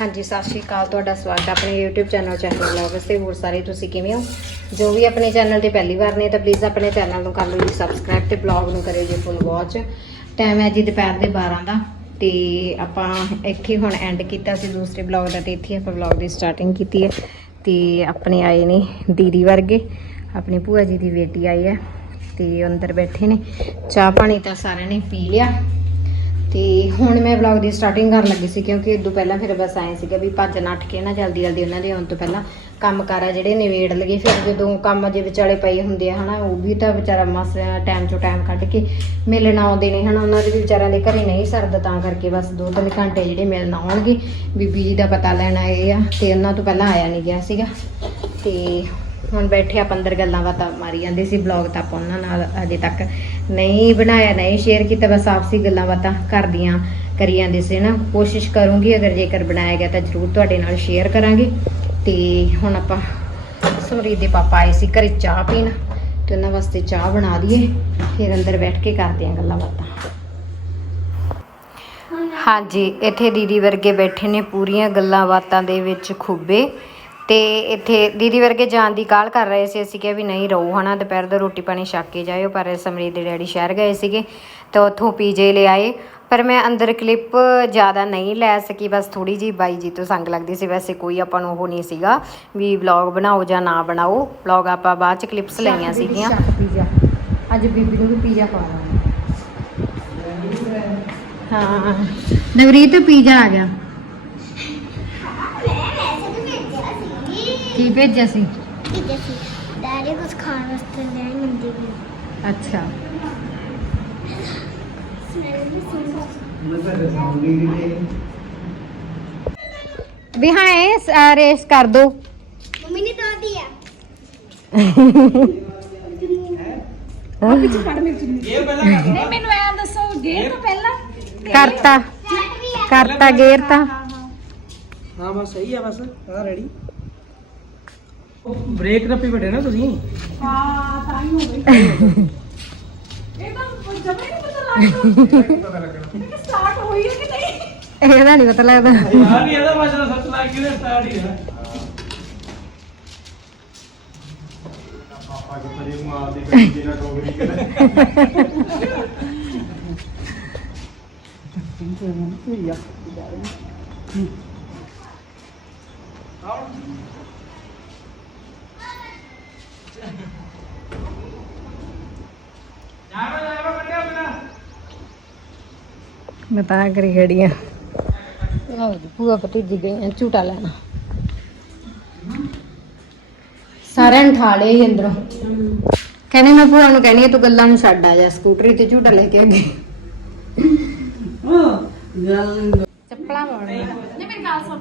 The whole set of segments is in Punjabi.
ਹਾਂਜੀ, ਸਤਿ ਸ਼੍ਰੀ ਅਕਾਲ। ਤੁਹਾਡਾ ਸਵਾਗਤ ਹੈ ਆਪਣੇ YouTube ਚੈਨਲ ਚੈਨਲ ਵਲੌਗਸ ਤੇ। ਹੋਰ ਸਾਰੇ ਤੁਸੀਂ ਕਿਵੇਂ ਹੋ? ਜੋ ਵੀ ਆਪਣੇ ਚੈਨਲ ਤੇ ਪਹਿਲੀ ਵਾਰ ਨੇ ਤਾਂ ਪਲੀਜ਼ ਆਪਣੇ ਚੈਨਲ ਨੂੰ ਕਰ ਲਓ ਜੀ ਸਬਸਕ੍ਰਾਈਬ ਤੇ ਬਲੌਗ ਨੂੰ ਕਰਿਓ ਜੀ ਫੁੱਲ ਵਾਚ ਟਾਈਮ ਹੈ ਜੀ ਦੁਪਹਿਰ ਦੇ 12 ਦਾ ਤੇ ਆਪਾਂ ਇੱਥੇ ਹੁਣ ਐਂਡ ਕੀਤਾ ਸੀ ਦੂਸਰੇ ਬਲੌਗ ਦਾ ਤੇ ਇੱਥੇ ਆਪਾਂ ਬਲੌਗ ਦੀ ਸਟਾਰਟਿੰਗ ਕੀਤੀ ਹੈ। ਤੇ ਆਪਣੇ ਆਏ ਨੇ ਦੀਦੀ ਵਰਗੇ, ਆਪਣੀ ਭੂਆ ਜੀ ਦੀ ਬੇਟੀ ਆਈ ਹੈ ਤੇ ਅੰਦਰ ਬੈਠੇ ਨੇ। ਚਾਹ ਪਾਣੀ ਤਾਂ ਸਾਰਿਆਂ ਨੇ ਪੀ ਲਿਆ। ਤੇ ਹੁਣ ਮੈਂ ਵਲੌਗ ਦੀ ਸਟਾਰਟਿੰਗ ਕਰਨ ਲੱਗੀ ਸੀ ਕਿਉਂਕਿ ਇਦੋਂ ਪਹਿਲਾਂ ਫਿਰ ਬਸ ਆਏ ਸੀਗਾ ਵੀ ਭੱਜ ਨੱਠ ਕੇ ਨਾ ਜਲਦੀ ਜਲਦੀ ਉਹਨਾਂ ਦੇ ਆਉਣ ਤੋਂ ਪਹਿਲਾਂ ਕੰਮ ਕਾਰ ਆ ਜਿਹੜੇ ਨਿਬੇੜ ਲਗੇ ਫਿਰ ਜਦੋਂ ਕੰਮ ਜੇ ਵਿਚਾਲੇ ਪਏ ਹੁੰਦੇ ਆ ਹਨਾ, ਉਹ ਵੀ ਤਾਂ ਵਿਚਾਰਾ ਮਸ ਟਾਈਮ ਚੋਂ ਟਾਈਮ ਕੱਢ ਕੇ ਮਿਲਣ ਆਉਂਦੇ ਨੇ ਹਨਾ, ਉਹਨਾਂ ਦੇ ਵੀ ਵਿਚਾਰਿਆਂ ਦੇ ਘਰੇ ਨਹੀਂ ਸਰਦਾ, ਤਾਂ ਕਰਕੇ ਬਸ ਦੋ ਤਿੰਨ ਘੰਟੇ ਜਿਹੜੇ ਮਿਲਣ ਆਉਣਗੇ ਬੀਬੀ ਜੀ ਦਾ ਪਤਾ ਲੈਣਾ ਇਹ ਆ ਤੇ ਉਹਨਾਂ ਤੋਂ ਪਹਿਲਾਂ ਆਇਆ ਨਹੀਂ ਗਿਆ ਸੀਗਾ। ਤੇ ਹੁਣ ਬੈਠੇ ਆਪਾਂ ਅੰਦਰ ਗੱਲਾਂ ਬਾਤਾਂ ਮਾਰੀ ਜਾਂਦੇ ਸੀ ਬਲੌਗ ਤਾਂ ਆਪਾਂ ਉਹਨਾਂ ਨਾਲ ਅਜੇ ਤੱਕ ਨਹੀਂ ਬਣਾਇਆ, ਨਹੀਂ ਸ਼ੇਅਰ ਕੀਤਾ, ਬਸ ਆਪਸੀ ਗੱਲਾਂ ਬਾਤਾਂ ਕਰਦੀਆਂ, ਕਰੀ ਜਾਂਦੇ ਸੀ ਨਾ ਕੋਸ਼ਿਸ਼ ਕਰੂੰਗੀ, ਅਗਰ ਜੇਕਰ ਬਣਾਇਆ ਗਿਆ ਤਾਂ ਜ਼ਰੂਰ ਤੁਹਾਡੇ ਨਾਲ ਸ਼ੇਅਰ ਕਰਾਂਗੇ। ਤੇ ਹੁਣ ਆਪਾਂ ਸਮਰੀਤ ਦੇ ਪਾਪਾ ਆਏ ਸੀ ਘਰੇ ਚਾਹ ਪੀਣ, ਤੇ ਉਹਨਾਂ ਵਾਸਤੇ ਚਾਹ ਬਣਾ ਦਈਏ ਫਿਰ ਅੰਦਰ ਬੈਠ ਕੇ ਕਰਦੇ ਆਂ ਗੱਲਾਂ ਬਾਤਾਂ। ਹਾਂਜੀ, ਇੱਥੇ ਦੀਦੀ ਵਰਗੇ ਬੈਠੇ ਨੇ ਪੂਰੀਆਂ ਗੱਲਾਂ ਬਾਤਾਂ ਦੇ ਵਿੱਚ ਖੂਬੇ। ਤੇ ਇੱਥੇ ਦੀਦੀ ਵਰਗੇ ਜਾਣ ਦੀ ਕਾਲ ਕਰ ਰਹੇ ਸੀ ਅਸੀਂ ਕਿਹਾ ਵੀ ਨਹੀਂ ਰਹੋ ਹਨਾ ਦੁਪਹਿਰ ਦਾ ਰੋਟੀ ਪਾਣੀ ਛੱਕ ਕੇ ਜਾਇਓ ਪਰ ਸਮਰੀਤ ਦੇ ਡੈਡੀ ਸ਼ਹਿਰ ਗਏ ਸੀਗੇ ਤੇ ਉੱਥੋਂ ਪੀਜੇ ਲੈ ਆਏ। ਪਰ ਮੈਂ ਅੰਦਰ ਕਲਿੱਪ ਜ਼ਿਆਦਾ ਨਹੀਂ ਲੈ ਸਕੀ ਬਸ ਥੋੜੀ ਜੀ ਬਾਈ ਜੀ ਤੋਂ ਸੰਗ ਲੱਗਦੀ ਸੀ ਵੈਸੇ ਕੋਈ ਆਪਾਂ ਨੂੰ ਉਹ ਨਹੀਂ ਸੀਗਾ ਵੀ ਵਲੌਗ ਬਣਾਓ ਜਾਂ ਨਾ ਬਣਾਓ। ਵਲੌਗ ਆਪਾਂ ਬਾਅਦ ਚ ਕਲਿੱਪਸ ਲਈਆਂ ਸੀਗੀਆਂ। ਅੱਜ ਬੀਬੀ ਨੂੰ ਵੀ ਪੀਜ਼ਾ ਖਵਾਉਣਾ ਹਾਂ। ਨਵਰੀਤ ਪੀਜ਼ਾ ਆ ਗਿਆ। ਕੀ ਭੇਜਿਆ ਸੀ? ਡੈਡੀ ਕੁਝ ਖਾਣ ਵਾਸਤੇ ਲੈ ਮੰਦੀ ਵੀ ਅੱਛਾ। ਵੀ ਹਾਂ ਇਹ ਰੇਸ ਕਰ ਦੋ। ਮੰਮੀ ਨੇ ਦੋ। ਦਿਆ ਨਹੀਂ ਮੈਨੂੰ ਐਂ ਦੱਸੋ ਗੇ ਤੋਂ ਪਹਿਲਾਂ। ਕਰਤਾ। ਆ। ਕਰਤਾ ਗੇਰ ਤਾਂ। ਹਾਂ ਬਸ ਸਹੀ ਆ ਬਸ। ਹਾਂ ਰੈਡੀ ਬ੍ਰੇਕ ਨੱਪੀ ਬੈਠੇ ਨਾ ਤੁਸੀਂ। ਹਾਂ ਤਾਂ ਹੀ ਹੋ ਗਈ। ਇਹ ਤਾਂ ਜਮੇ ਨਹੀਂ ਪਤਾ ਲੱਗਦਾ। ਕਿ ਸਟਾਰਟ ਹੋਈ ਹੈ ਕਿ ਨਹੀਂ? ਇਹਦਾ ਨਹੀਂ ਪਤਾ ਲੱਗਦਾ। ਯਾਰ ਨਹੀਂ ਇਹਦਾ ਮਸਲਾ ਸੱਚ ਲੱਗ ਕਿਉਂ ਸਟਾਰਟ ਹੀ ਹੈ। ਮੈਂ ਤਾਂ ਕਰੀ ਖੜੀਆਂ ਲਓ ਜੀ ਭੂਆ ਭਤੀਜੀ ਗਈਆਂ ਝੂਟਾ ਲੈਣਾ। ਸਾਰਿਆਂ ਨੇ ਠਾ ਲਿਆ ਜੀ ਅੰਦਰੋਂ। ਕਹਿੰਦੇ ਮੈਂ ਭੂਆ ਨੂੰ ਕਹਿੰਦੀ ਆ ਤੂੰ ਗੱਲਾਂ ਨੂੰ ਛੱਡ ਆ ਜਾ ਸਕੂਟਰੀ ਤੇ ਝੂਟਾ ਲੈ ਕੇ ਅੱਗੇ। ਚੱਪਲਾਂ ਪਾਉਣੀਆਂ। ਨਹੀਂ ਮੇਰੀ ਗੱਲ ਸੁਣ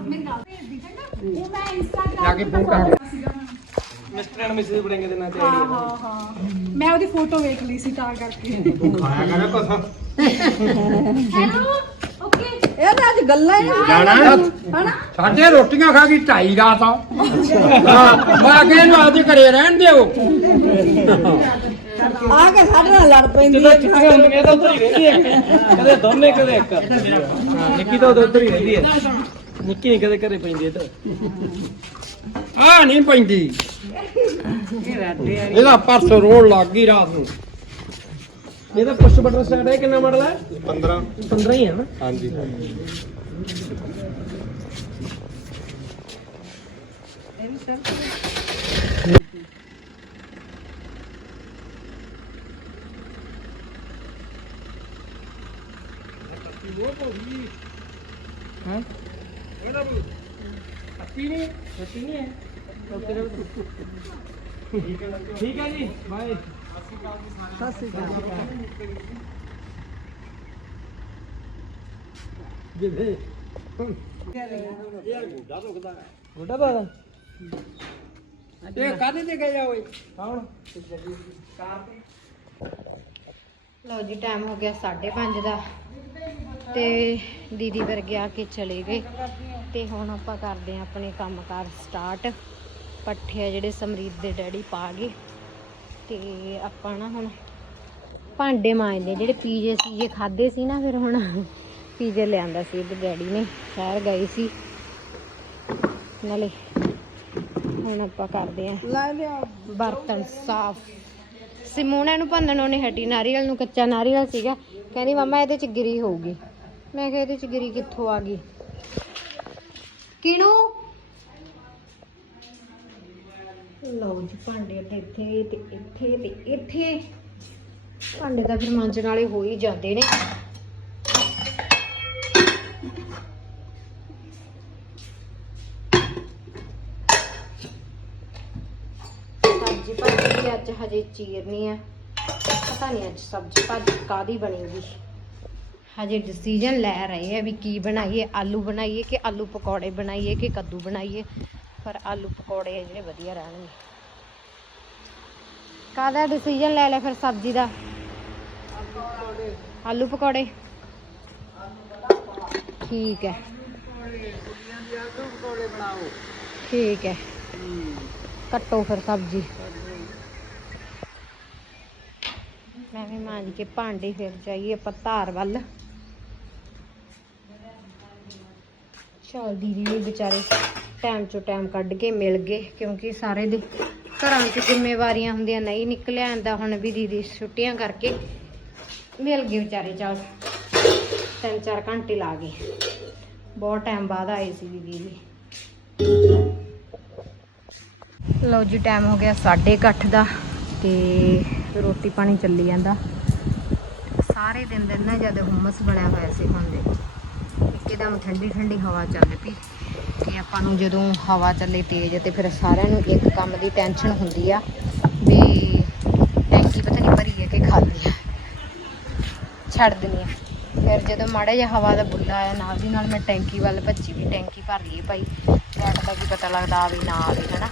ਮਿਸਟਰ ਐਂਡ ਮਿਸਿਸ ਬੜੇਂਗੇ ਦੇ ਨਾਂ ਤੇ ਹਾਂ ਹਾਂ ਹਾਂ। ਮੈਂ ਉਹਦੀ ਫੋਟੋ ਵੇਖ ਲਈ ਸੀ ਤਾਂ ਕਰਕੇ। ਖਾਇਆ ਕਰਾ ਕੋਸਾ ਹੈਲੋ ਓਕੇ ਇਹ ਤਾਂ ਅੱਜ ਗੱਲਾਂ ਹੀ ਜਾਣਾ? ਹਨਾ? ਸਾਡੇ ਰੋਟੀਆਂ ਖਾ ਗਈ ਢਾਈ ਰਾਤ ਆ ਹਾਂ, ਮੈਂ ਆਖਿਆ ਇਹਨੂੰ ਅੱਜ ਘਰੇ ਰਹਿਣ ਦਿਓ। ਆ ਕੇ ਸਾਡੇ ਨਾਲ ਲੜ ਪੈਂਦੀ ਜਦੋਂ ਹੈ ਚਿੱਟੀਆਂ ਹੁੰਦੀਆਂ ਤਾਂ ਉੱਧਰ ਹੀ ਰਹਿੰਦੀ ਹੈ ਕਦੇ ਦੋਨੇ ਕਦੇ ਇੱਕ। ਹਾਂ, ਨਿੱਕੀ ਤਾਂ ਉਧਰ ਹੀ ਰਹਿੰਦੀ ਹੈ ਨਿੱਕੀ ਨਹੀਂ ਕਦੇ ਘਰੇ ਪੈਂਦੀ ਇੱਧਰ। ਆ ਨਹੀਂ ਪੈਂਦੀ। ਇਹਦਾ ਪਰਸ ਰੋਣ ਲੱਗ ਗਈ ਰਾਤ ਨੂੰ। ਇਹਦਾ ਪੁਸ਼ ਬਟਨ ਸਟਾਰਟ ਹੈ ਕਿੰਨਾ ਮਾਡਲ ਹੈ? 15 15 ਹੀ ਹੈ ਨਾ? ਹਾਂਜੀ। ਹੈਪੀ ਨਹੀਂ ਹੈਪੀ ਨਹੀਂ ਹੈ। ਓਕੇ ਰਹੋ ਠੀਕ ਹੈ ਜੀ ਬਾਏ। ਸਤਿ ਸ੍ਰੀ ਅਕਾਲ। ਜਿੱਦੇ ਗੋਡਾ ਦਾ। ਇਹ ਕਾਹਦੇ ਤੇ ਗਏ ਆ ਓਏ? ਕੌਣ? ਲਓ ਜੀ ਟਾਈਮ ਹੋ ਗਿਆ 5:30 ਦਾ। ਤੇ ਦੀਦੀ ਵਰਗੇ ਆ ਕੇ ਚਲੇ ਗਏ। ਤੇ ਹੁਣ ਆਪਾਂ ਕਰਦੇ ਆ ਆਪਣੇ ਕੰਮਕਾਰ ਸਟਾਰਟ ਪੱਠੇ ਆ ਜਿਹੜੇ ਸਮਰੀਤ ਦੇ ਡੈਡੀ ਪਾ ਗਏ। ਤੇ ਆਪਾਂ ਨਾ ਹੁਣ ਭਾਂਡੇ ਮਾਂਜਦੇ ਜਿਹੜੇ ਪੀਜੇ ਸੀ ਜੇ ਖਾਦੇ ਸੀ ਨਾ ਫਿਰ ਹੁਣ ਪੀਜੇ ਲਿਆਂਦਾ ਸੀ ਇਹਦੇ ਡੈਡੀ ਨੇ। ਸ਼ਹਿਰ ਗਏ ਸੀ। ਨਾਲੇ ਹੁਣ ਆਪਾਂ ਕਰਦੇ ਆਂ ਲੈ ਲਿਆ। ਬਰਤਨ ਸਾਫ਼। ਸਿਮੋਨਾ ਨੂੰ ਭੰਨਣ ਉਹਨੇ ਹਟੀ। ਨਾਰੀਅਲ ਨੂੰ ਕੱਚਾ ਨਾਰੀਅਲ ਸੀਗਾ। ਕਹਿੰਦੀ ਮਮਾ ਇਹਦੇ ਚ ਗਿਰੀ ਹੋਊਗੀ। ਮੈਂ ਕਿਹਾ ਇਹਦੇ ਚ ਗਿਰੀ ਕਿੱਥੋਂ ਆ ਗਈ? ਕਿਣੂ? ਲਓ ਜੀ, ਭਾਂਡੇ ਤੇ ਇੱਥੇ ਤੇ ਇੱਥੇ ਤੇ ਇੱਥੇ। ਭਾਂਡੇ ਤਾਂ ਫਿਰ ਮਾਂਜਣ ਵਾਲੇ ਹੋ ਹੀ ਜਾਂਦੇ ਨੇ। ਸਬਜ਼ੀ ਭਾਜੀ, ਅੱਜ ਹਜੇ ਚੀਰਨੀ ਆ ਪਤਾ ਨਹੀਂ ਅੱਜ ਸਬਜ਼ੀ ਭਾਜੀ ਕਾਦੀ ਬਣੇਗੀ। ਹਜੇ ਡਿਸੀਜਨ ਲੈ ਰਹੇ ਆ ਵੀ ਕੀ ਬਣਾਈਏ, ਆਲੂ ਬਣਾਈਏ ਕਿ ਆਲੂ ਪਕੌੜੇ ਬਣਾਈਏ ਕਿ ਕੱਦੂ ਬਣਾਈਏ, ਪਰ ਆਲੂ ਪਕੌੜੇ ਜਿਹੜੇ ਵਧੀਆ ਰਹਿਣਗੇ। ਕਾਹਦਾ ਡਿਸੀਜਨ ਲੈ ਲੈ ਫਿਰ ਸਬਜ਼ੀ ਦਾ? ਆਲੂ ਪਕੌੜੇ। ਠੀਕ ਹੈ। ਠੀਕ ਹੈ। ਕੱਟੋ ਫਿਰ ਸਬਜ਼ੀ। ਮੈਂ ਵੀ ਮਾਂਜ ਕੇ ਭਾਂਡੇ ਫਿਰ ਜਾਈਏ ਆਪਾਂ ਧਾਰ ਵੱਲ। ਚੱਲ ਦੀਦੀ ਵੀ ਵਿਚਾਰੇ ਟਾਈਮ ਚੋਂ ਟਾਈਮ ਕੱਢ ਕੇ ਮਿਲ ਗਏ, ਕਿਉਂਕਿ ਸਾਰੇ ਦੇ ਘਰਾਂ 'ਚ ਜ਼ਿੰਮੇਵਾਰੀਆਂ ਹੁੰਦੀਆਂ, ਨਹੀਂ ਨਿਕਲਿਆ ਜਾਂਦਾ ਹੁਣ ਵੀ ਦੀਦੀ ਛੁੱਟੀਆਂ ਕਰਕੇ ਮਿਲ ਗਏ ਵਿਚਾਰੇ ਚੱਲ। ਤਿੰਨ ਚਾਰ ਘੰਟੇ ਲਾ ਗਏ। ਬਹੁਤ ਟਾਈਮ ਬਾਅਦ ਆਏ ਸੀ ਦੀਦੀ ਵੀ ਲਓ ਜੀ ਟਾਈਮ ਹੋ ਗਿਆ 8:30 ਦਾ ਤੇ ਰੋਟੀ ਪਾਣੀ ਚੱਲੀ ਜਾਂਦਾ। ਸਾਰੇ ਦਿਨ ਦਿਨ ਨਾ ਜਦ ਹੁਮਸ ਬਣਿਆ ਹੋਇਆ ਸੀ ਹੁਣ ਦੇ। ਇੱਕਦਮ ਠੰਡੀ ਠੰਡੀ ਹਵਾ ਚੱਲ ਪਈ ਤੇ ਆਪਾਂ ਨੂੰ ਜਦੋਂ ਹਵਾ ਚੱਲੇ ਤੇਜ਼ ਤੇ ਫਿਰ ਸਾਰਿਆਂ ਨੂੰ ਇੱਕ ਕੰਮ ਦੀ ਟੈਨਸ਼ਨ ਹੁੰਦੀ ਆ ਵੀ ਟੈਂਕੀ ਪਤਾ ਨਹੀਂ ਭਰੀ ਹੈ ਕਿ ਖਾਲੀ ਆ। ਛੱਡ ਦਿੰਨੀ ਆ। ਫਿਰ ਜਦੋਂ ਮਾੜਾ ਜਿਹਾ ਹਵਾ ਦਾ ਬੁੱਲਾ ਆਇਆ, ਨਾਲ ਦੀ ਨਾਲ ਮੈਂ ਟੈਂਕੀ ਵੱਲ ਭੱਜੀ ਵੀ, ਟੈਂਕੀ ਭਰ ਲਈਏ ਭਾਈ। ਲੈਟ ਦਾ ਵੀ ਪਤਾ ਲੱਗਦਾ ਆਵੇ ਨਾ ਆਵੇ, ਹਨਾ?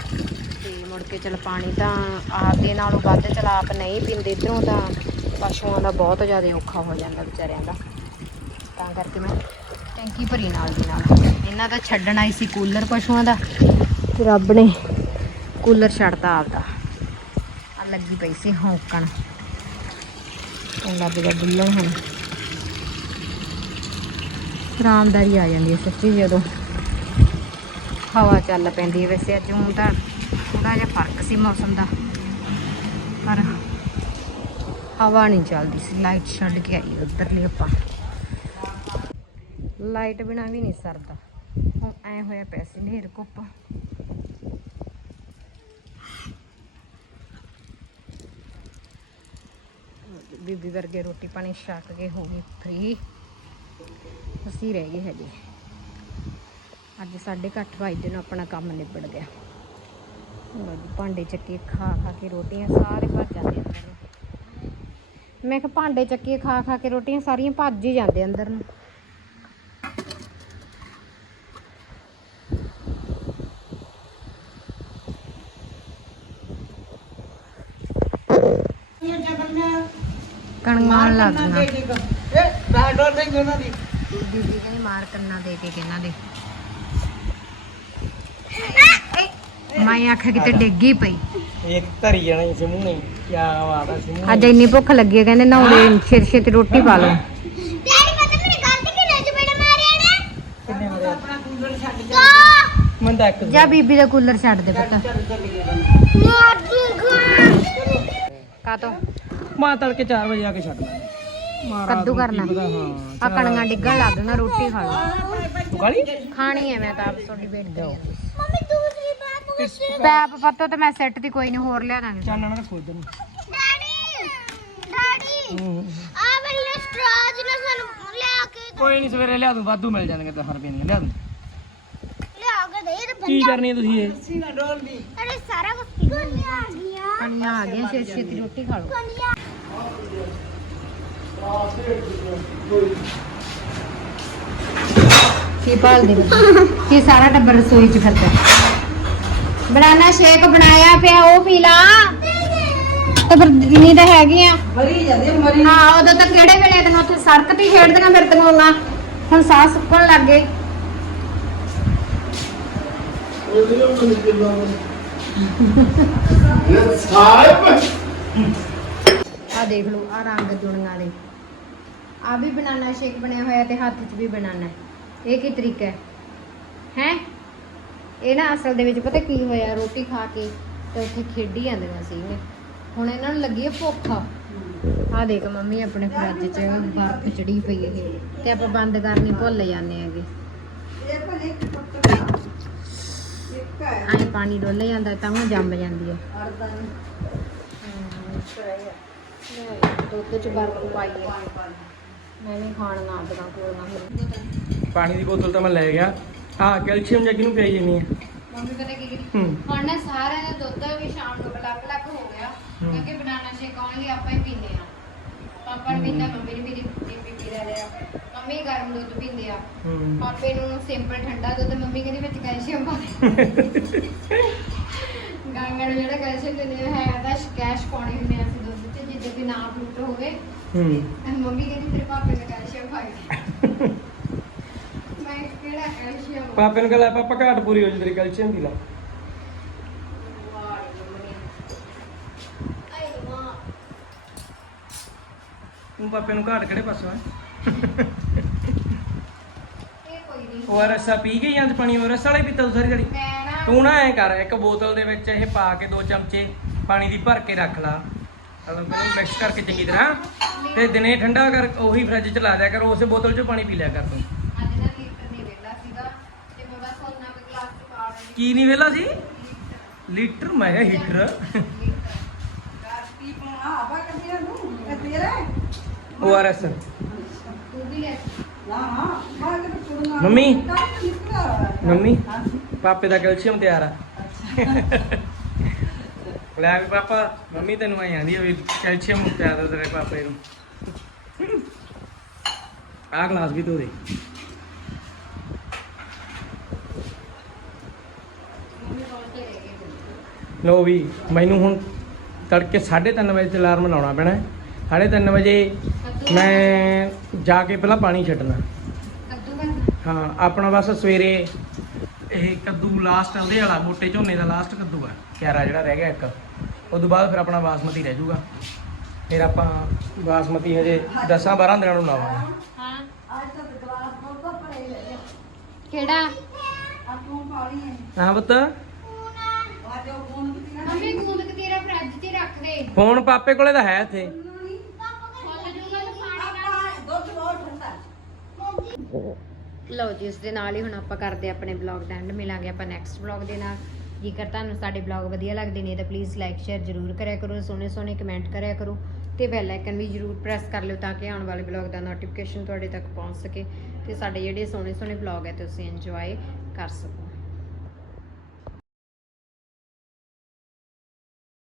ਤੇ ਮੁੜ ਕੇ ਚਲ ਪਾਣੀ ਤਾਂ ਆਪਦੇ ਨਾਲੋਂ ਵੱਧ ਚਲ ਆਪ ਨਹੀਂ ਪੀਂਦੇ, ਇਧਰੋਂ ਤਾਂ ਪਸ਼ੂਆਂ ਦਾ ਬਹੁਤ ਜ਼ਿਆਦਾ ਔਖਾ ਹੋ ਜਾਂਦਾ ਵਿਚਾਰਿਆਂ ਦਾ। ਤਾਂ ਕਰਕੇ ਮੈਂ ਟੈਂਕੀ ਭਰੀ ਨਾਲ ਦੀ ਨਾਲ। ਇਹਨਾਂ ਦਾ ਛੱਡਣ ਆਈ ਸੀ ਕੂਲਰ ਪਸ਼ੂਆਂ ਦਾ। ਤੇ ਰੱਬ ਨੇ ਕੂਲਰ ਛੱਡਤਾ ਆਪਦਾ। ਆ ਲੱਗੀ ਪਈ ਸੀ ਹੌਂਕਣ। ਉਹ ਲੱਗ ਗਿਆ ਹੁਣ। ਆਰਾਮਦਾਰੀ ਆ ਜਾਂਦੀ ਹੈ ਸੱਚੀ ਜਦੋਂ ਹਵਾ ਚੱਲ ਪੈਂਦੀ ਹੈ। ਵੈਸੇ ਅੱਜ ਹੁਣ ਤਾਂ ਥੋੜਾ ਜਿਹਾ ਫ਼ਰਕ ਸੀ ਮੌਸਮ ਦਾ। ਪਰ ਹਵਾ ਨਹੀਂ ਚੱਲਦੀ ਸੀ। ਲਾਈਟ ਛੱਡ ਕੇ ਆਈ ਉਧਰਲੀ ਆਪਾਂ। ਲਾਈਟ ਬਿਨਾ ਵੀ ਨਹੀਂ ਸਰਦਾ। ਹੁਣ ਐ ਹੋਇਆ ਪੈਸੇ ਸੀ ਨੇਰ ਕੁੱਪ। ਬੀਬੀ ਵਰਗੇ ਰੋਟੀ ਪਾਣੀ ਛਕ ਕੇ ਹੋ ਗਏ ਫ੍ਰੀ ਅਸੀਂ ਰਹਿ ਗਏ ਹਜੇ ਅੱਜ 8:30 ਵਜੇ ਨੂੰ ਆਪਣਾ ਕੰਮ ਨਿਬੜ ਗਿਆ। ਲਓ ਜੀ, ਭਾਂਡੇ ਚੱਕੇ ਖਾ ਖਾ ਕੇ ਰੋਟੀਆਂ ਸਾਰੇ ਭੱਜ ਜਾਂਦੇ ਅੰਦਰ ਨੂੰ। ਮੈਂ ਕਿਹਾ ਭਾਂਡੇ ਚੱਕੇ ਖਾ ਖਾ ਕੇ ਰੋਟੀਆਂ ਸਾਰੀਆਂ ਭੱਜ ਹੀ ਜਾਂਦੇ ਅੰਦਰ ਨੂੰ। ਲੱਗਣਾ ਕਹਿੰਦੀ ਮਾਰ ਕੰਨਾ ਦੇ ਕੇ ਕਿਹਨਾਂ ਦੇ। ਮੈਂ ਆਖਿਆ ਕਿਤੇ ਡਿੱਗੀ ਪਈ। ਇੱਕ ਧਰੀ ਜਾਣਾ ਸੀ ਮੂੰਹ ਨਹੀਂ ਕੀ ਬਾਤ ਆ ਸੀ ਅੱਜ ਇੰਨੀ ਭੁੱਖ ਲੱਗੀ ਹੈ ਕਹਿੰਦੇ ਨਹਾਉਣੇ ਛੇਤੀ ਛੇਤੀ ਰੋਟੀ ਪਾ ਲਓ। ਡੈਡੀ ਪਤਾ ਮੇਰੇ ਗੱਲ ਤੇ ਕਿੰਨੇ ਚਪੇੜੇ ਮਾਰਿਆ ਨੇ ਦੋ। ਮੈਂ ਤਾਂ ਇੱਕ ਜਾ ਬੀਬੀ ਦਾ ਕੂਲਰ ਛੱਡ ਦੇ ਪੁੱਤ। ਮਾਰ ਦੂੰਗਾ ਕਾ ਤੋਂ ਮਾਂ ਤੜਕੇ 4 ਵਜੇ ਆ ਕੇ ਛੱਡ ਲਾਂਗੇ ਕੱਦੂ ਨੂੰ ਕਰਨਾ। ਆ ਕਣੀਆਂ ਡਿੱਗਣ ਲੱਗ ਗਈਆਂ ਰੋਟੀ ਖਾ ਲਓ। ਤੂੰ ਖਾਲੀ ਖਾਣੀ ਹੈ ਮੈਂ ਤਾਂ ਆਪ ਤੁਹਾਡੀ ਵੇਟ ਜਾਓ। ਮੰਮੀ ਦੂਸਰੀ ਬਾਤ ਪੁੱਛ ਪੈਪ ਪੱਤੋ ਤੇ ਮੈਂ ਸੈੱਟ ਦੀ ਕੋਈ ਨਹੀਂ ਹੋਰ ਲਿਆ ਦਾਂਗੇ। ਚਾਨਣ ਨਾਲ ਖੋਦ ਨੂੰ ਡੈਡੀ ਡੈਡੀ ਆ ਵਾਲੇ ਸਟ੍ਰਾਜ ਨਾ ਸਾਨੂੰ ਲਿਆ ਕੇ ਕੋਈ ਨਹੀਂ ਸਵੇਰੇ ਲਿਆ ਦੂੰ ਵਾਧੂ ਮਿਲ ਜਾਣਗੇ 10 ਰੁਪਏ ਦੀਆਂ ਲਿਆ ਦੂੰ। ਲਿਆ ਕੇ ਦੇ ਇਹ ਕੀ ਕਰਨੀ ਹੈ ਤੁਸੀਂ ਇਹ? ਅਰੇ ਸਾਰਾ ਕੁਝ ਆ? ਗਿਆ ਕਣੀਆਂ ਆ ਗਈਆਂ ਛੇਤੀ ਰੋਟੀ ਖਾ ਲਓ। ਕੀ ਭਾਲਦੇ ਬੱਚੇ ਕੀ ਸਾਰਾ ਟੱਬਰ ਰਸੋਈ 'ਚ ਫਿਰਦਾ? ਬਨਾਨਾ ਸ਼ੇਕ ਬਣਾਇਆ ਪਿਆ ਉਹ ਪੀ ਲਾ। ਤੇ ਫਿਰ ਤਾਂ ਹੈਗੀ ਆ। ਮਰੀ ਜਾਂਦੀ ਮਰੀ। ਹਾਂ ਉਦੋਂ ਤਾਂ ਕਿਹੜੇ ਵੇਲੇ ਤੈਨੂੰ ਉੱਥੇ ਸੜਕ ਤੇ ਖੇਡਦੀਆਂ ਫਿਰਦੀਆਂ ਹੁੰਗਾ ਹੁਣ ਸਾਹ ਸੁੱਕਣ ਲੱਗ ਗਏ। ਆ ਦੇਖ ਲਓ ਆ ਰੰਗ ਦੁਨੀਆਂ ਦੇ ਆ ਵੀ ਬਨਾਨਾ ਸ਼ੇਕ ਬਣਿਆ ਹੋਇਆ ਤੇ ਹੱਥ 'ਚ ਵੀ ਬਨਾਨਾ ਇਹ ਕੀ ਤਰੀਕਾ ਹੈ? ਹੈ? ਇਹ ਨਾ ਅਸਲ ਦੇ ਵਿੱਚ ਪਤਾ ਕੀ ਹੋਇਆ ਰੋਟੀ ਖਾ ਕੇ ਤੇ ਉੱਥੇ ਖੇਡੀ ਜਾਂਦੀਆਂ ਸੀਗੇ ਹੁਣ ਇਹਨਾਂ ਨੂੰ ਲੱਗੀ ਹੈ ਭੁੱਖ। ਆ ਦੇਖ ਮੰਮੀ ਆਪਣੇ ਫਰਿੱਜ 'ਚ ਬਰਫ਼ ਚੜੀ ਪਈ ਇਹ ਤੇ ਆਪਾਂ ਬੰਦ ਕਰਨੀ ਭੁੱਲ ਜਾਂਦੇ ਹੈਗੇ। ਐਂ ਪਾਣੀ ਡੁੱਲ ਜਾਂਦਾ ਤਾਂ ਉਹ ਜੰਮ ਜਾਂਦੀ ਹੈ। ਅਰਦਾਂ ਦੁੱਧ 'ਚ ਬਰਫ਼ ਪਾਈ ਹੈ ਮੈਂ ਵੀ ਖਾਣ ਨਾ ਆਦਰਾਂ ਕੋਲੀਆਂ ਫਿਰ ਪਾਣੀ ਦੀ ਬੋਤਲ ਤਾਂ ਮੈਂ ਲੈ ਗਿਆ। ਹਾਂ ਕੈਲਸ਼ੀਅਮ ਜਾਂ ਕਿਹਨੂੰ ਪਿਆਈ ਜਾਨੀ ਹੈ? ਮੰਮੀ ਪਤਾ ਕੀ ਹੂੰ। ਹੁਣ ਨਾ ਸਾਰਿਆਂ ਦਾ ਦੁੱਧ ਵੀ ਸ਼ਾਮ ਨੂੰ ਅਲੱਗ ਅਲੱਗ ਹੋ ਗਿਆ। ਹਮ। ਕਿਉਂਕਿ ਬਨਾਨਾ ਸ਼ੇਕ ਲਈ ਆਪਾਂ ਹੀ ਪੀਂਦੇ ਆ ਪਾਪਾ ਨੇ ਪੀਂਦਾ ਮੰਮੀ ਨੇ ਮੇਰੀ ਬੀਬੀ ਪੀ ਰਹੇ ਆ ਮੰਮੀ ਗਰਮ ਦੁੱਧ ਪੀਂਦੇ ਆ। ਹੂੰ। ਪਾਪੇ ਨੂੰ ਸਿੰਪਲ ਠੰਡਾ ਦੁੱਧ ਮੰਮੀ ਕਹਿੰਦੀ ਵਿੱਚ ਕੈਲਸ਼ੀਅਮ ਪਾ ਦੇ। ਗਾਂਗੜ ਜਿਹੜਾ ਕੈਲਸ਼ੀਅਮ ਦਿੰਦੇ ਹੈ ਤਾਂ ਕੈਸ਼ ਪਾਉਣੇ ਹੁੰਦੇ ਆ ਅਸੀਂ। ਜਿੱਦੇ ਵੀ ਨਾ ਫਰੂਟ ਹੋਵੇ। ਹੂੰ। ਮੰਮੀ ਕਹਿੰਦੀ ਤੇਰੇ ਪਾਪੇ ਨੇ ਕੈਲਸ਼ੀਅਮ ਪਾਈ ਮੈਂ ਕਿਹੜਾ ਕੈਲਸ਼ੀਅਮ ਪਾਪੇ ਨੂੰ ਕਹਿੰਦਾ ਪਾਪਾ ਘਾਟ ਪੂਰੀ ਹੋ ਜੀ ਤੇਰੀ ਕੈਲਸ਼ੀਅਮ ਦੀ ਲਾ। ਤੂੰ ਪਾਪੇ ਨੂੰ ਘਾਟ ਕਿਹੜੇ ਪਾਸੋਂ ਹੈ ਓਆਰਐਸ ਆ ਪੀ ਗਈ ਅੱਜ ਪਾਣੀ ਓਆਰਐਸ ਵਾਲਾ ਹੀ ਪੀਤਾ ਤੂੰ ਸਾਰੀ ਨਾ ਤੂੰ ਨਾ ਐ ਕਰ ਇੱਕ ਬੋਤਲ ਦੇ ਵਿੱਚ ਇਹ ਪਾ ਕੇ ਦੋ ਚਮਚੇ ਪਾਣੀ ਦੀ ਭਰ ਕੇ ਰੱਖ ਲਾ। ਮਤਲਬ ਇਹਨੂੰ ਮਿਕਸ ਕਰਕੇ ਚੰਗੀ ਤਰ੍ਹਾਂ। ਤੇ ਦਿਨੇ ਠੰਡਾ ਕਰ ਉਹੀ ਫਰਿੱਜ ਚ ਲਾ ਦਿਆ ਕਰ ਉਸੇ ਬੋਤਲ ਚੋਂ ਪਾਣੀ ਪੀ ਲਿਆ ਕਰ ਤੂੰ। ਅੱਜ ਦਾ ਲੀਟਰ ਨਹੀਂ ਵੇਲਾ ਸੀਗਾ ਤੇ ਮੈਂ ਬਸ ਉਹਨਾਂ ਦੇ ਗਲਾਸ ਚ ਪਾ ਦੇਣੀ ਕੀ ਨਹੀਂ ਵੇਲਾ ਸੀ? ਲੀਟਰ। ਮੈਂ ਕਿਹਾ ਹੀਟਰ। ਕੀ ਪਾਉਣਾ ਆਵਾ ਕਦੀਆਂ ਨੂੰ ਇਹ ਤੇਰਾ ਹੈ? ਓਆਰਐਸ ਤੂੰ ਵੀ ਲੈ। ਨਾ ਹਾਂ ਮੈਂ ਤੇ ਕੁੜਨਾ ਮੰਮੀ। ਮੰਮੀ ਪਾਪੇ ਦਾ ਕੈਲਸ਼ੀਅਮ ਤਿਆਰ ਆ। ਲੈ ਵੀ ਪਾਪਾ ਮੰਮੀ ਤੈਨੂੰ ਆਈ ਆਂਦੀ ਆ ਵੀ ਕੈਲਸ਼ੀਅਮ ਤਿਆਰ ਆ ਤੇਰੇ ਪਾਪੇ ਨੂੰ। ਆਹ ਗਲਾਸ ਵੀ ਧੋ ਦੇ। ਲੋ ਵੀ ਮੈਨੂੰ ਹੁਣ ਤੜਕੇ 3:30 ਵਜੇ ਤੇ ਅਲਾਰਮ ਲਾਉਣਾ ਪੈਣਾ 3:30 ਵਜੇ ਮੈਂ ਜਾ ਕੇ ਪਹਿਲਾਂ ਪਾਣੀ ਛੱਡਣਾ। ਹਾਂ ਆਪਣਾ ਬਸ ਸਵੇਰੇ ਇਹ ਕੱਦੂ ਲਾਸਟ ਉਹਦੇ ਵਾਲਾ ਮੋਟੇ ਝੋਨੇ ਦਾ ਲਾਸਟ ਕੱਦੂ ਆ। ਕਿਆਰਾ ਜਿਹੜਾ ਰਹਿ ਗਿਆ ਇੱਕ। ਉਸ ਤੋਂ ਬਾਅਦ ਫਿਰ ਆਪਣਾ ਬਾਸਮਤੀ ਰਹਿ ਜਾਊਗਾ। ਫਿਰ ਆਪਾਂ ਬਾਸਮਤੀ ਹਜੇ 10 12 ਦਿਨਾਂ ਨੂੰ ਲਾਵਾਂਗੇ। ਹਾਂ। ਅੱਜ ਤੱਕ ਗਲਾਸ ਤੋਂ ਤਾਂ ਭਰੇ ਲੈ ਕਿਹੜਾ? ਆਪੂ ਪਾਣੀ ਹੈ ਹਾਂ ਪੁੱਤ। ਮੰਮੀ ਗੂੰਦ ਤੇਰਾ ਫਰਿੱਜ 'ਚ ਹੀ ਰੱਖ ਦੇ। ਫੋਨ ਪਾਪੇ ਕੋਲੇ ਤਾਂ ਹੈ ਇੱਥੇ। ਖੁੱਲ ਜੂਗਾ ਤਾਂ ਪਾਣੀ ਨਾਲ ਆਪਾਂ ਦੁੱਧ ਬਹੁਤ ਠੰਡਾ। ਲਓ ਜੀ, ਇਸ ਦੇ ਨਾਲ ਹੀ ਹੁਣ ਆਪਾਂ ਕਰਦੇ ਹਾਂ ਆਪਣੇ ਬਲੌਗ ਦਾ ਐਂਡ ਮਿਲਾਂਗੇ ਆਪਾਂ ਨੈਕਸਟ ਬਲੌਗ ਦੇ ਨਾਲ। ਜੇਕਰ ਤੁਹਾਨੂੰ ਸਾਡੇ ਬਲੌਗ ਵਧੀਆ ਲੱਗਦੇ ਨੇ, ਤਾਂ ਪਲੀਜ਼ ਲਾਈਕ ਸ਼ੇਅਰ ਜ਼ਰੂਰ ਕਰਿਆ ਕਰੋ, ਸੋਹਣੇ ਸੋਹਣੇ ਕਮੈਂਟ ਕਰਿਆ ਕਰੋ ਤੇ ਬੈਲ ਆਈਕਨ ਵੀ ਜ਼ਰੂਰ ਪ੍ਰੈਸ ਕਰ ਲਿਓ ਤਾਂ ਕਿ ਆਉਣ ਵਾਲੇ ਬਲੌਗ ਦਾ ਨੋਟੀਫਿਕੇਸ਼ਨ ਤੁਹਾਡੇ ਤੱਕ ਪਹੁੰਚ ਸਕੇ ਤੇ ਸਾਡੇ ਜਿਹੜੇ ਸੋਹਣੇ ਸੋਹਣੇ ਬਲੌਗ ਹੈ, ਤੁਸੀਂ ਇੰਜੋਏ ਕਰ ਸਕੋ।